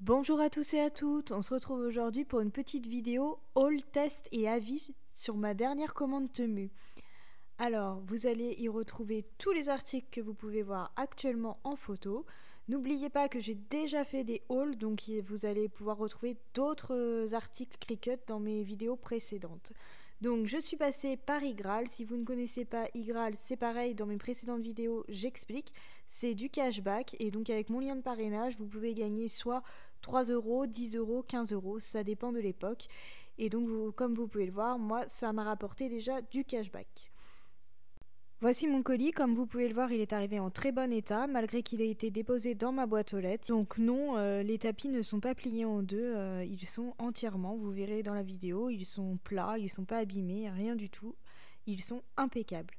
Bonjour à tous et à toutes, on se retrouve aujourd'hui pour une petite vidéo haul, test et avis sur ma dernière commande Temu. Alors, vous allez y retrouver tous les articles que vous pouvez voir actuellement en photo. N'oubliez pas que j'ai déjà fait des hauls, donc vous allez pouvoir retrouver d'autres articles Cricut dans mes vidéos précédentes. Donc je suis passée par iGraal. Si vous ne connaissez pas iGraal, c'est pareil, dans mes précédentes vidéos j'explique. C'est du cashback et donc avec mon lien de parrainage vous pouvez gagner soit 3 euros, 10 euros, 15 euros, ça dépend de l'époque. Et donc comme vous pouvez le voir, moi ça m'a rapporté déjà du cashback. Voici mon colis, comme vous pouvez le voir, il est arrivé en très bon état, malgré qu'il ait été déposé dans ma boîte aux lettres. Donc non, les tapis ne sont pas pliés en deux, ils sont entièrement, vous verrez dans la vidéo, ils sont plats, ils ne sont pas abîmés, rien du tout, ils sont impeccables.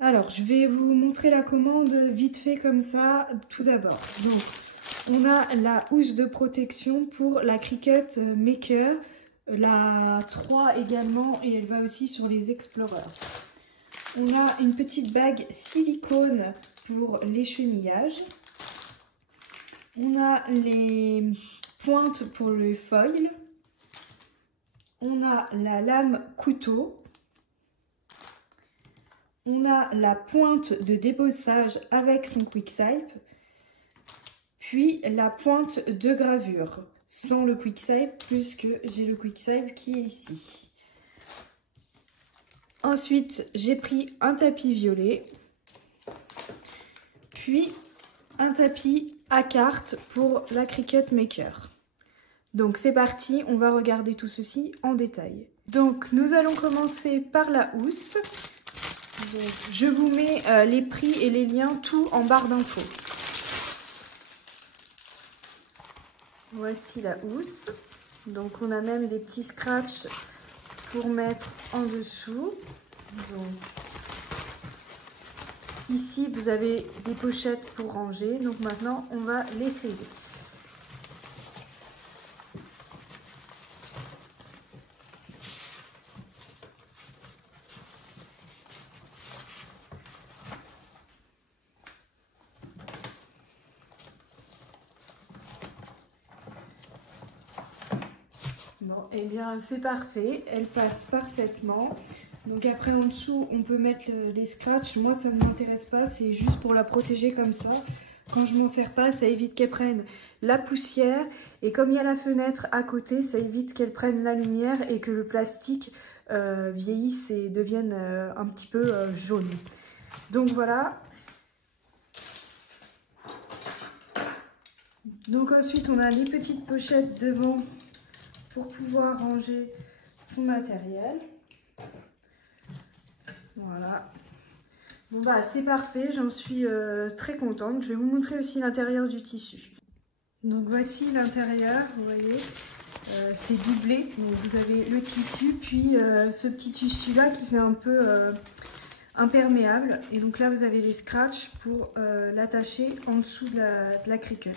Alors, je vais vous montrer la commande vite fait comme ça, tout d'abord. Donc, on a la housse de protection pour la Cricut Maker, la 3 également, et elle va aussi sur les Explorers. On a une petite bague silicone pour l'échenillage. On a les pointes pour le foil. On a la lame couteau. On a la pointe de débaussage avec son Quick-Swipe. Puis la pointe de gravure sans le Quick-Swipe, puisque j'ai le Quick-Swipe qui est ici. Ensuite, j'ai pris un tapis violet, puis un tapis à cartes pour la Cricut Maker. Donc c'est parti, on va regarder tout ceci en détail. Donc nous allons commencer par la housse. Donc, je vous mets les prix et les liens tout en barre d'infos. Voici la housse. Donc on a même des petits scratchs pour mettre en dessous. Donc, ici vous avez des pochettes pour ranger. Donc maintenant on va l'essayer. Bon, et bien c'est parfait, elle passe parfaitement. Donc après en dessous on peut mettre les scratchs. Moi ça ne m'intéresse pas, c'est juste pour la protéger comme ça. Quand je m'en sers pas, ça évite qu'elle prenne la poussière. Et comme il y a la fenêtre à côté, ça évite qu'elle prenne la lumière et que le plastique vieillisse et devienne un petit peu jaune. Donc voilà. Donc ensuite on a les petites pochettes devant pour pouvoir ranger son matériel. Voilà. Bon bah c'est parfait, j'en suis très contente. Je vais vous montrer aussi l'intérieur du tissu. Donc voici l'intérieur, vous voyez, c'est doublé. Donc vous avez le tissu, puis ce petit tissu là qui fait un peu imperméable. Et donc là vous avez les scratchs pour l'attacher en dessous de la Cricut.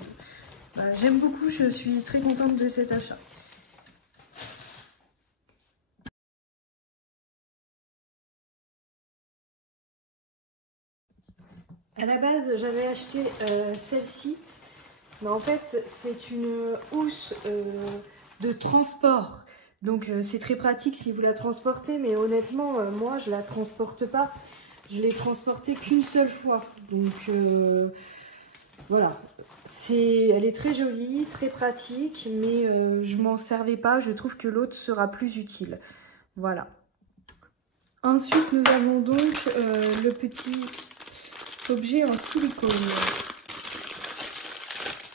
Voilà, j'aime beaucoup, je suis très contente de cet achat. À la base, j'avais acheté celle-ci, mais en fait, c'est une housse de transport. Donc, c'est très pratique si vous la transportez, mais honnêtement, moi, je la transporte pas. Je l'ai transportée qu'une seule fois. Donc, voilà. Elle est très jolie, très pratique, mais je m'en servais pas. Je trouve que l'autre sera plus utile. Voilà. Ensuite, nous avons donc le petit objet en silicone.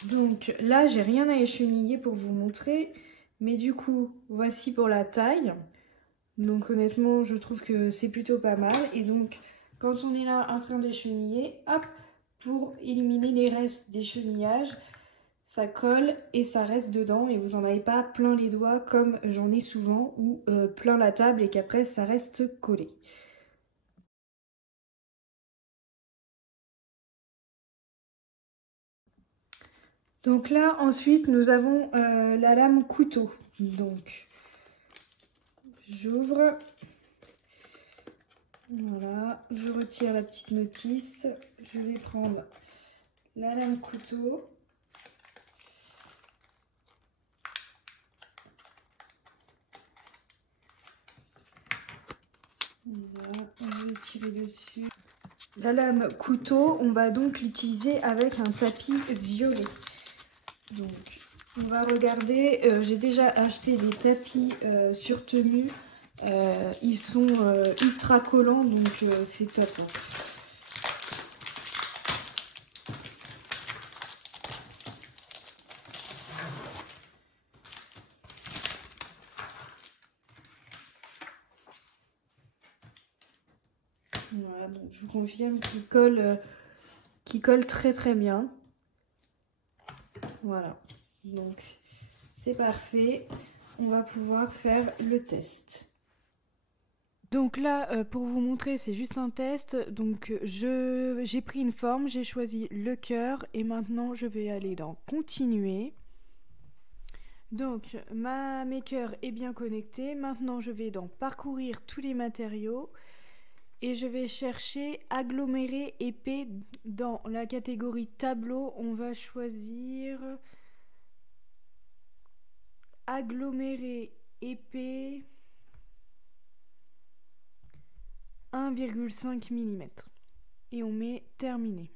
Donc là j'ai rien à écheniller pour vous montrer, mais du coup voici pour la taille. Donc honnêtement je trouve que c'est plutôt pas mal. Et donc quand on est là en train d'écheniller, hop, pour éliminer les restes d'échenillage, ça colle et ça reste dedans et vous n'en avez pas plein les doigts comme j'en ai souvent, ou plein la table et qu'après ça reste collé. Donc là, ensuite, nous avons la lame couteau. Donc, j'ouvre. Voilà, je retire la petite notice. Je vais prendre la lame couteau. On va tirer dessus. La lame couteau, on va donc l'utiliser avec un tapis violet. Donc, on va regarder. J'ai déjà acheté des tapis sur Temu. Ils sont ultra collants, donc c'est top. Voilà, donc je vous confirme qu'il colle très très bien. Voilà, donc c'est parfait. On va pouvoir faire le test. Donc là, pour vous montrer, c'est juste un test. Donc j'ai pris une forme, j'ai choisi le cœur et maintenant je vais aller dans continuer. Donc ma maker est bien connectée. Maintenant je vais dans parcourir tous les matériaux et je vais chercher aggloméré épais. Dans la catégorie tableau, on va choisir aggloméré épais 1,5 mm et on met terminé.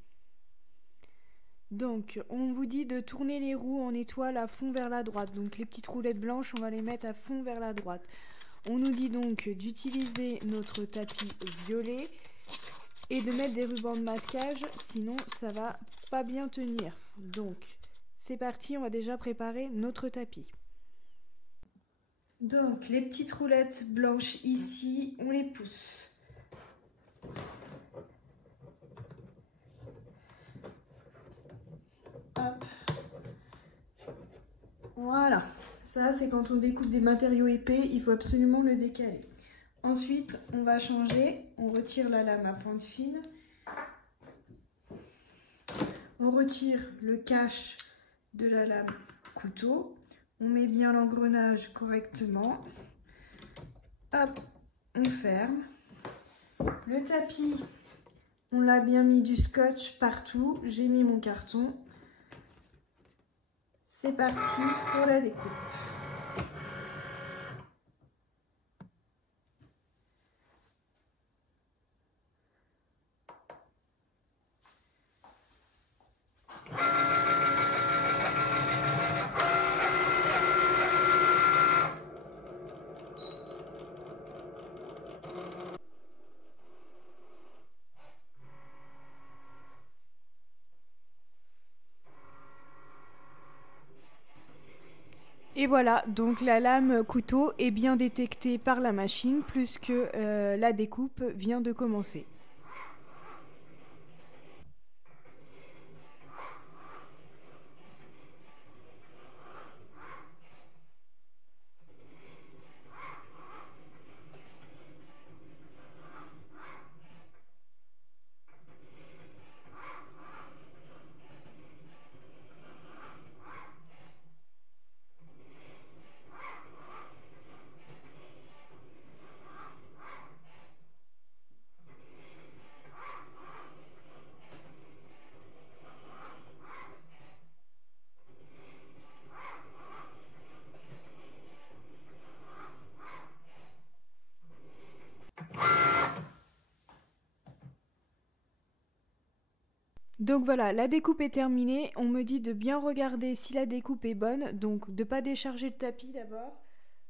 Donc on vous dit de tourner les roues en étoile à fond vers la droite. Donc les petites roulettes blanches, on va les mettre à fond vers la droite. On nous dit donc d'utiliser notre tapis violet et de mettre des rubans de masquage, sinon ça va pas bien tenir. Donc c'est parti, on va déjà préparer notre tapis. Donc les petites roulettes blanches ici, on les pousse. Hop. Voilà, ça c'est quand on découpe des matériaux épais, il faut absolument le décaler. Ensuite, on va changer, on retire la lame à pointe fine, on retire le cache de la lame couteau, on met bien l'engrenage correctement, hop, on ferme. Le tapis, on l'a bien mis du scotch partout, j'ai mis mon carton. C'est parti pour la découpe. Et voilà, donc la lame couteau est bien détectée par la machine, plus que la découpe vient de commencer. Donc voilà, la découpe est terminée. On me dit de bien regarder si la découpe est bonne, donc de ne pas décharger le tapis d'abord,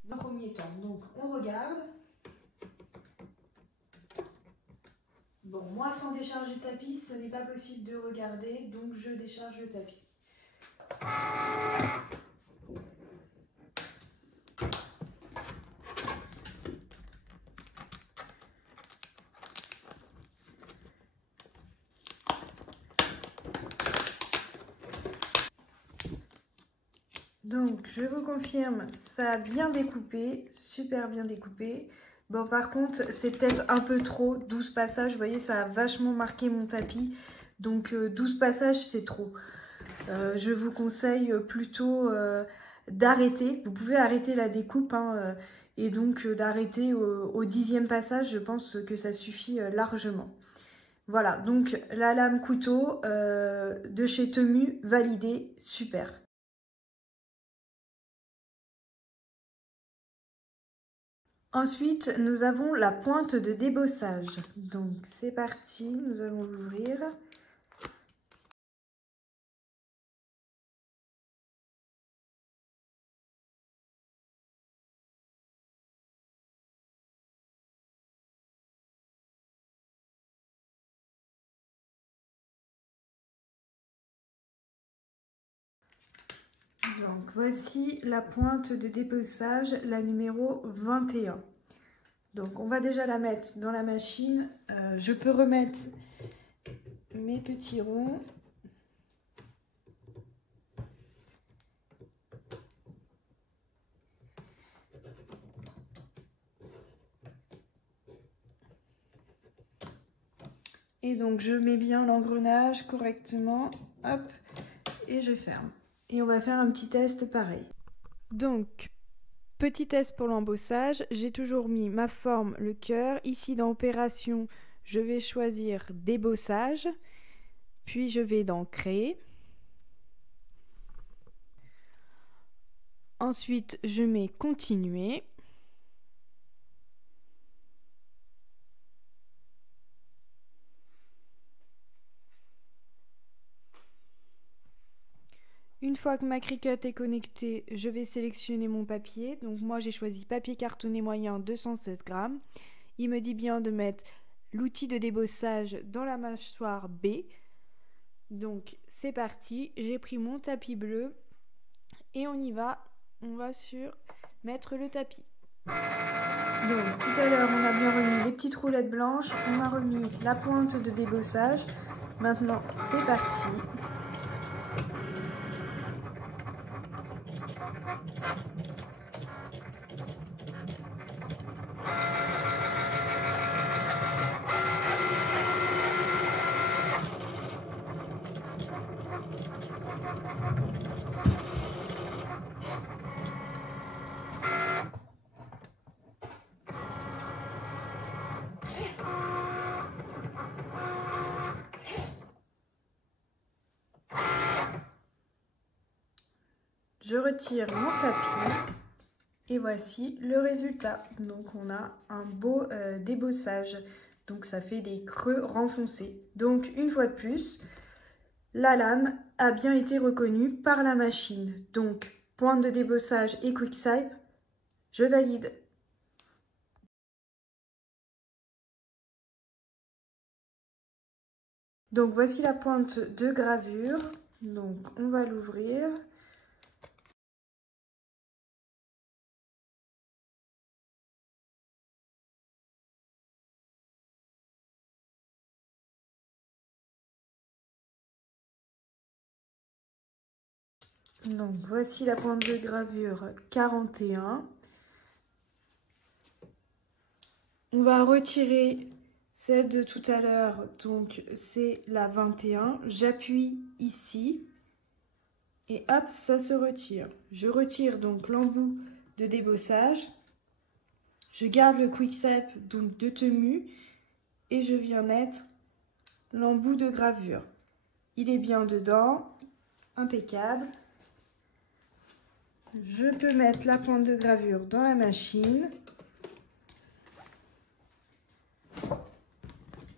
dans le premier temps. Donc on regarde. Bon, moi sans décharger le tapis, ce n'est pas possible de regarder, donc je décharge le tapis. Donc je vous confirme, ça a bien découpé, super bien découpé. Bon par contre c'est peut-être un peu trop, 12 passages, vous voyez ça a vachement marqué mon tapis. Donc 12 passages c'est trop. Je vous conseille plutôt d'arrêter. Vous pouvez arrêter la découpe hein, et donc d'arrêter au 10e passage, je pense que ça suffit largement. Voilà, donc la lame couteau de chez Temu, validée, super. Ensuite, nous avons la pointe de débossage. Donc, c'est parti, nous allons l'ouvrir. Donc, voici la pointe de débossage, la numéro 21. Donc, on va déjà la mettre dans la machine. Je peux remettre mes petits ronds. Et donc, je mets bien l'engrenage correctement. Hop, et je ferme. Et on va faire un petit test pareil. Donc, petit test pour l'embossage. J'ai toujours mis ma forme, le cœur. Ici, dans Opération, je vais choisir Débossage. Puis, je vais dans Créer. Ensuite, je mets Continuer. Une fois que ma Cricut est connectée, je vais sélectionner mon papier. Donc moi j'ai choisi papier cartonné moyen 216 grammes. Il me dit bien de mettre l'outil de débossage dans la mâchoire B. Donc c'est parti, j'ai pris mon tapis bleu et on y va. On va sur mettre le tapis. Donc tout à l'heure on a bien remis les petites roulettes blanches, on a remis la pointe de débossage. Maintenant c'est parti. Je retire mon tapis et voici le résultat. Donc on a un beau débossage. Donc ça fait des creux renfoncés. Donc une fois de plus, la lame a bien été reconnue par la machine. Donc pointe de débossage et QuickSight, je valide. Donc voici la pointe de gravure. Donc on va l'ouvrir. Donc voici la pointe de gravure 41. On va retirer celle de tout à l'heure, donc c'est la 21. J'appuie ici et hop, ça se retire. Je retire donc l'embout de débossage. Je garde le quick-step donc de tenue et je viens mettre l'embout de gravure. Il est bien dedans, impeccable. Je peux mettre la pointe de gravure dans la machine.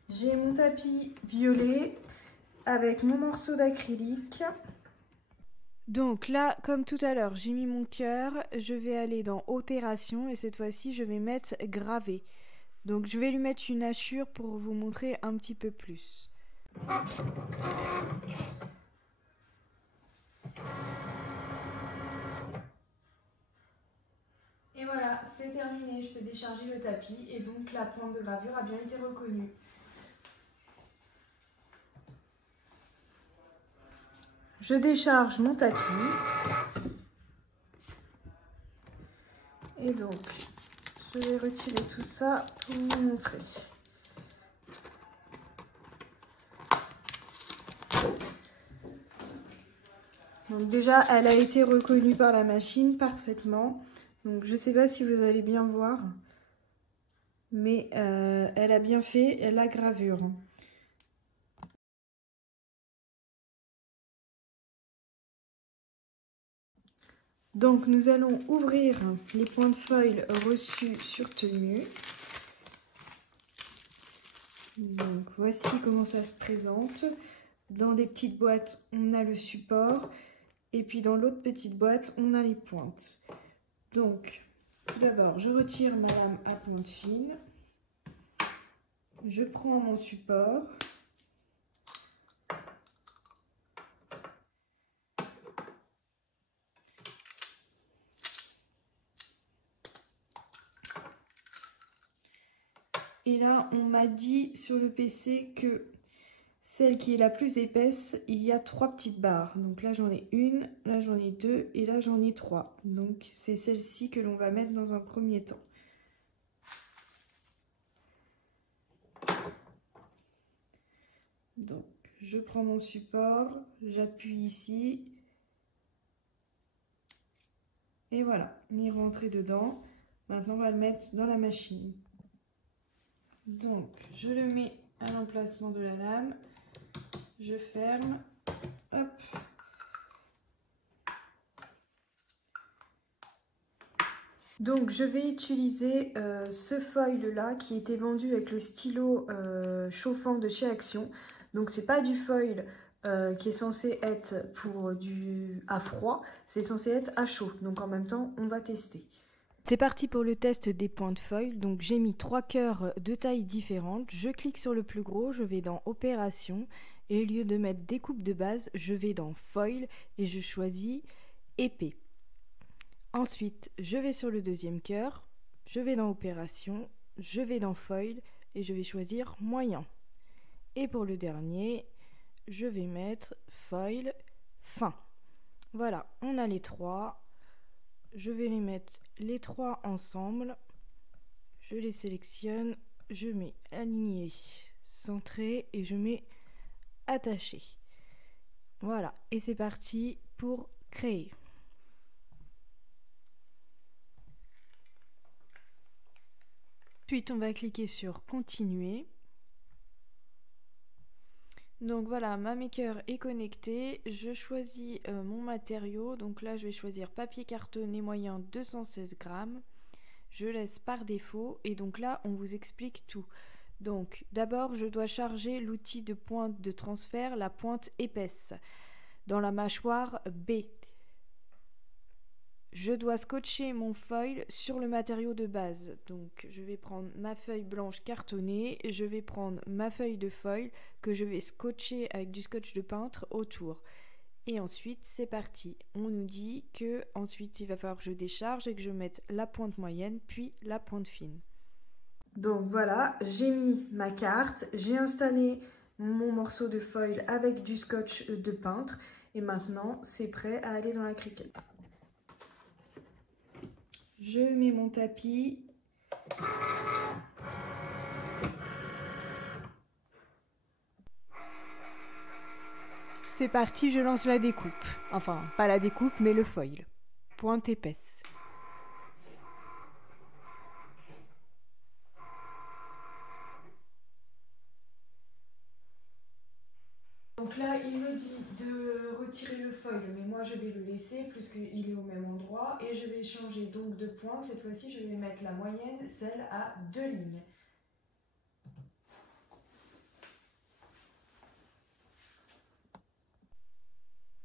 J'ai mon tapis violet avec mon morceau d'acrylique. Donc là, comme tout à l'heure, j'ai mis mon cœur. Je vais aller dans Opération et cette fois-ci, je vais mettre Graver. Donc je vais lui mettre une hachure pour vous montrer un petit peu plus. Et voilà, c'est terminé, je peux décharger le tapis et donc la pointe de gravure a bien été reconnue. Je décharge mon tapis et donc je vais retirer tout ça pour vous montrer. Donc déjà, elle a été reconnue par la machine parfaitement. Donc je ne sais pas si vous allez bien voir, mais elle a bien fait la gravure. Donc nous allons ouvrir les points de foil reçus sur tenue. Donc voici comment ça se présente. Dans des petites boîtes, on a le support. Et puis dans l'autre petite boîte, on a les pointes. Donc, tout d'abord, je retire ma lame à pointe fine. Je prends mon support. Et là, on m'a dit sur le PC que celle qui est la plus épaisse, il y a 3 petites barres. Donc là, j'en ai une, là, j'en ai 2 et là, j'en ai 3. Donc, c'est celle-ci que l'on va mettre dans un premier temps. Donc, je prends mon support, j'appuie ici. Et voilà, on est rentré dedans. Maintenant, on va le mettre dans la machine. Donc, je le mets à l'emplacement de la lame. Je ferme. Hop. Donc, je vais utiliser ce foil-là qui était vendu avec le stylo chauffant de chez Action. Donc, c'est pas du foil qui est censé être à froid, c'est censé être à chaud. Donc, en même temps, on va tester. C'est parti pour le test des points de foil. Donc j'ai mis 3 cœurs de tailles différentes. Je clique sur le plus gros, je vais dans Opération et au lieu de mettre découpe de base, je vais dans Foil et je choisis épais. Ensuite, je vais sur le deuxième cœur, je vais dans Opération, je vais dans Foil et je vais choisir moyen. Et pour le dernier, je vais mettre Foil fin. Voilà, on a les 3. Je vais les mettre les 3 ensemble. Je les sélectionne. Je mets aligné, centré et je mets attaché. Voilà, et c'est parti pour créer. Ensuite, on va cliquer sur continuer. Donc voilà, ma maker est connectée, je choisis mon matériau, donc là je vais choisir papier cartonné moyen 216 grammes, je laisse par défaut et donc là on vous explique tout. Donc d'abord je dois charger l'outil de pointe de transfert, la pointe épaisse, dans la mâchoire B. Je dois scotcher mon foil sur le matériau de base. Donc je vais prendre ma feuille blanche cartonnée, je vais prendre ma feuille de foil que je vais scotcher avec du scotch de peintre autour. Et ensuite c'est parti. On nous dit que ensuite il va falloir que je décharge et que je mette la pointe moyenne puis la pointe fine. Donc voilà, j'ai mis ma carte, j'ai installé mon morceau de foil avec du scotch de peintre et maintenant c'est prêt à aller dans la cricket. Je mets mon tapis. C'est parti, je lance la découpe. Enfin, pas la découpe, mais le foil. Pointe épaisse. Donc là, il me dit de retirer le foil, mais moi je vais le laisser puisqu'il est au même endroit et je vais changer donc de point. Cette fois-ci, je vais mettre la moyenne, celle à 2 lignes.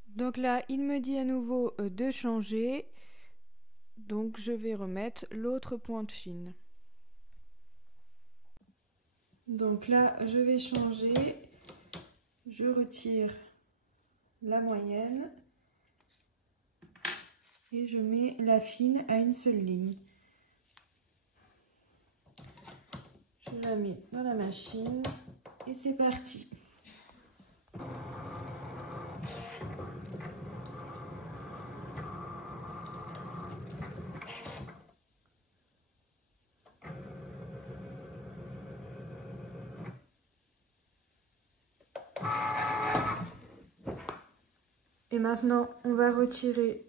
Donc là, il me dit à nouveau de changer. Donc je vais remettre l'autre pointe fine. Donc là, je vais changer. Je retire la moyenne et je mets la fine à une seule ligne. Je la mets dans la machine et c'est parti. Et maintenant, on va retirer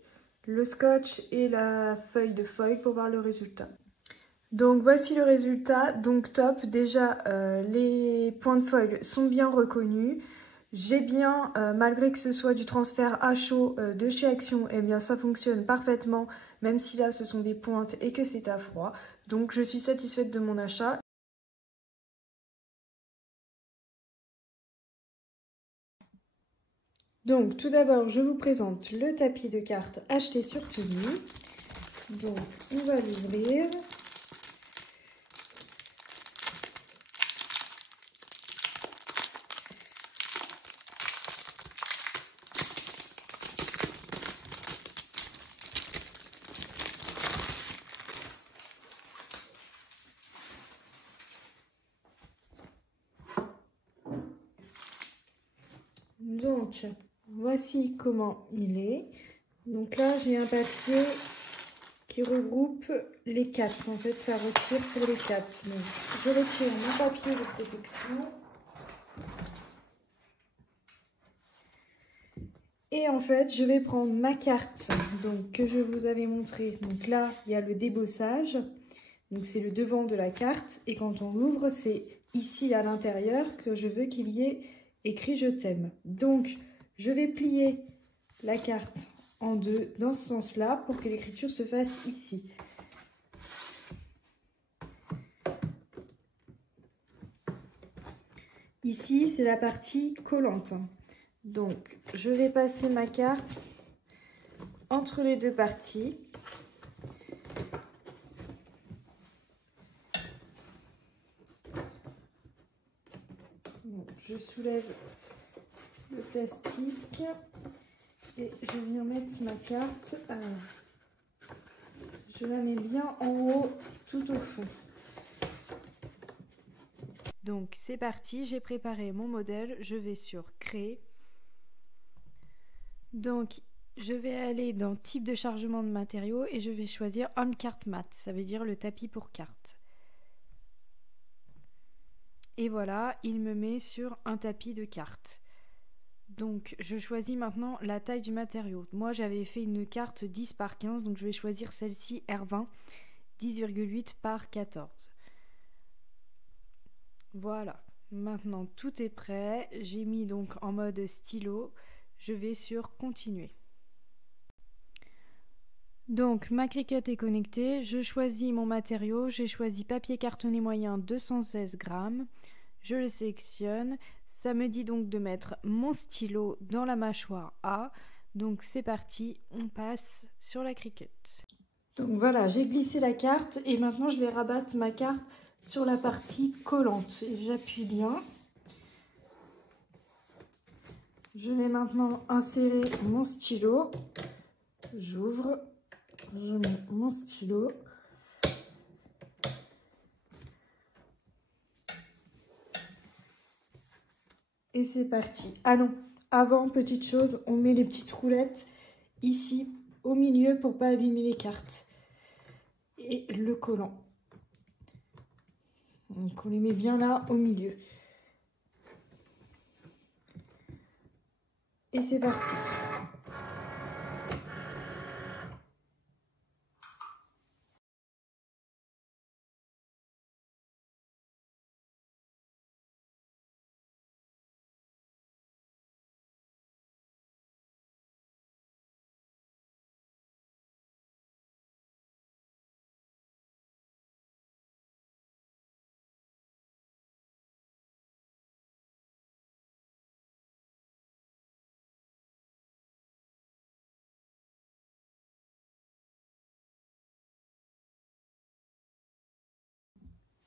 le scotch et la feuille de foil pour voir le résultat. Donc voici le résultat, donc top. Déjà, les points de foil sont bien reconnus. J'ai bien, malgré que ce soit du transfert à chaud de chez Action, eh bien ça fonctionne parfaitement, même si là ce sont des pointes et que c'est à froid. Donc je suis satisfaite de mon achat. Donc tout d'abord je vous présente le tapis de cartes acheté sur Temu. Donc on va l'ouvrir. Donc, voici comment il est. Donc là, j'ai un papier qui regroupe les 4. En fait, ça retire pour les 4. Donc, je retire mon papier de protection. Et en fait, je vais prendre ma carte donc, que je vous avais montré. Donc là, il y a le débossage. Donc c'est le devant de la carte. Et quand on l'ouvre, c'est ici à l'intérieur que je veux qu'il y ait écrit je t'aime. Donc je vais plier la carte en deux dans ce sens-là pour que l'écriture se fasse ici. Ici, c'est la partie collante. Donc je vais passer ma carte entre les deux parties. Donc, je soulève le plastique et je viens mettre ma carte. Je la mets bien en haut, tout au fond. Donc c'est parti, j'ai préparé mon modèle, je vais sur créer. Donc je vais aller dans type de chargement de matériaux et je vais choisir on card mat, ça veut dire le tapis pour carte. Et voilà, il me met sur un tapis de cartes. Donc je choisis maintenant la taille du matériau. Moi j'avais fait une carte 10 par 15, donc je vais choisir celle-ci R20, 10,8 par 14. Voilà, maintenant tout est prêt. J'ai mis donc en mode stylo. Je vais sur continuer. Donc ma Cricut est connectée. Je choisis mon matériau. J'ai choisi papier cartonné moyen 216 grammes. Je le sélectionne. Ça me dit donc de mettre mon stylo dans la mâchoire A. Donc c'est parti, on passe sur la Cricut. Donc voilà, j'ai glissé la carte et maintenant je vais rabattre ma carte sur la partie collante. J'appuie bien. Je vais maintenant insérer mon stylo. J'ouvre. Je mets mon stylo. Et c'est parti. Ah non, avant, petite chose, on met les petites roulettes ici, au milieu, pour pas abîmer les cartes. Et le collant. Donc on les met bien là, au milieu. Et c'est parti.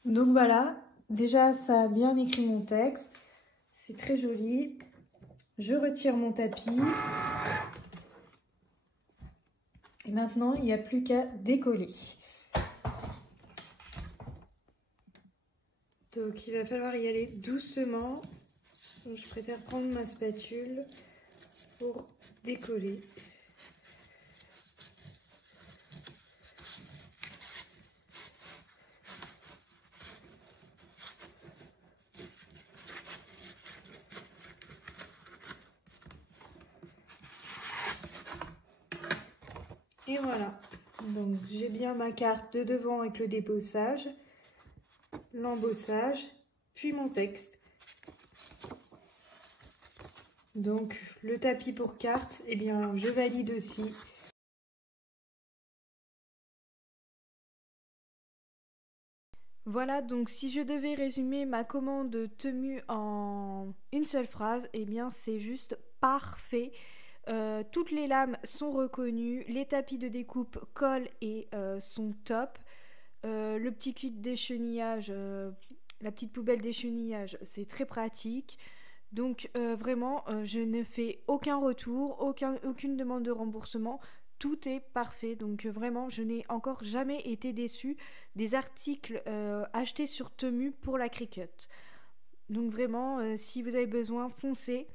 Donc voilà, déjà ça a bien écrit mon texte, c'est très joli. Je retire mon tapis. Et maintenant, il n'y a plus qu'à décoller. Donc il va falloir y aller doucement. Donc, je préfère prendre ma spatule pour décoller. Et voilà, donc j'ai bien ma carte de devant avec le débossage, l'embossage, puis mon texte. Donc le tapis pour cartes, eh bien je valide aussi. Voilà, donc si je devais résumer ma commande Temu en une seule phrase, eh bien c'est juste parfait. Toutes les lames sont reconnues, les tapis de découpe collent et sont top. Le petit kit d'échenillage, la petite poubelle d'échenillage, c'est très pratique. Donc vraiment, je ne fais aucun retour, aucune demande de remboursement. Tout est parfait. Donc vraiment, je n'ai encore jamais été déçue des articles achetés sur Temu pour la Cricut. Donc vraiment, si vous avez besoin, foncez.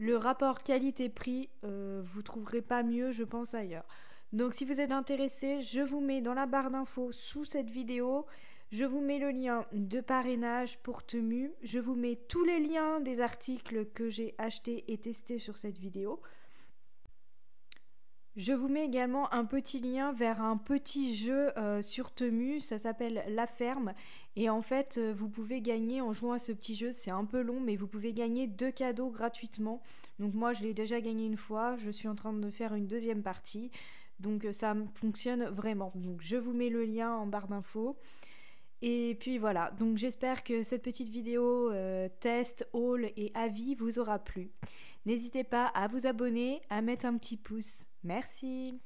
Le rapport qualité-prix, vous trouverez pas mieux, je pense, ailleurs. Donc si vous êtes intéressé, je vous mets dans la barre d'infos sous cette vidéo. Je vous mets le lien de parrainage pour Temu. Je vous mets tous les liens des articles que j'ai achetés et testés sur cette vidéo. Je vous mets également un petit lien vers un petit jeu sur Temu, ça s'appelle La Ferme. Et en fait, vous pouvez gagner en jouant à ce petit jeu, c'est un peu long, mais vous pouvez gagner 2 cadeaux gratuitement. Donc moi, je l'ai déjà gagné une fois, je suis en train de faire une deuxième partie. Donc ça fonctionne vraiment. Donc je vous mets le lien en barre d'infos. Et puis voilà, donc j'espère que cette petite vidéo test, haul et avis vous aura plu. N'hésitez pas à vous abonner, à mettre un petit pouce. Merci.